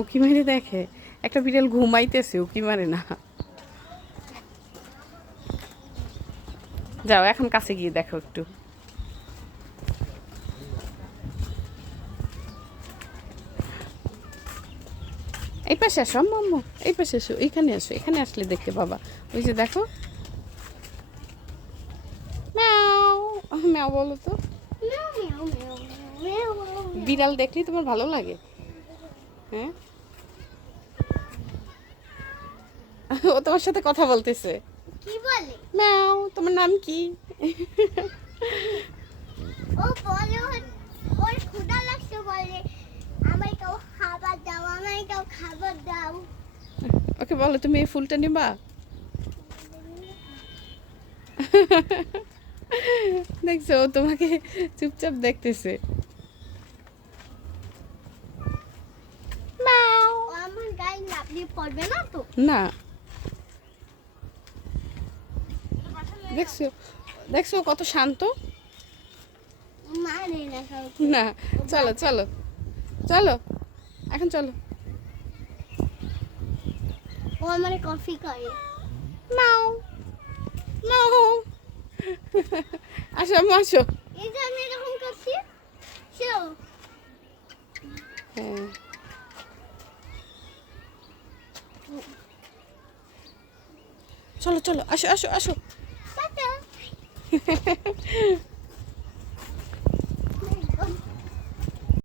উকি মারে দেখে। একটা বিড়াল ঘুমাইতেছে, উকি মারে না। যাও এখন কাছে গিয়ে দেখো একটু। এই পাশে আসো আম্মু, এই পাশে আসো, এইখানে আসো, এখানে আসলে দেখতে পাবা। ওই যে দেখো, ম্যাও ম্যাও বলো তো। বিড়াল দেখলেই তোমার ভালো লাগে? হ্যাঁ, ও তোমার সাথে কথা বলতেছে। কি বলে? ম্যাও, তোমার নাম কি? ও বলে ওর ক্ষুধা লাগছে, বলে আমায় কেউ খাবার দাও, আমায় কেউ খাবার দাও। ওকে বলো তুমি এই ফুলটা নিবা। দেখছো, ও তোমাকে চুপচাপ দেখতেছে। ম্যাও। ও আমার গায়ে লাফিয়ে পড়বে না তো? না, দেখছো, দেখছো ও কত শান্ত। মানে না কাউকে। না, চলো চলো চলো, এখন চলো। ও আমার কফি করে। ম্যাও ম্যাও। আসো আম্মু আসো। এই যে আমি এরকম করছি, সেও হ্যাঁ, চলো চলো, আসো আসো আসো। টাটা।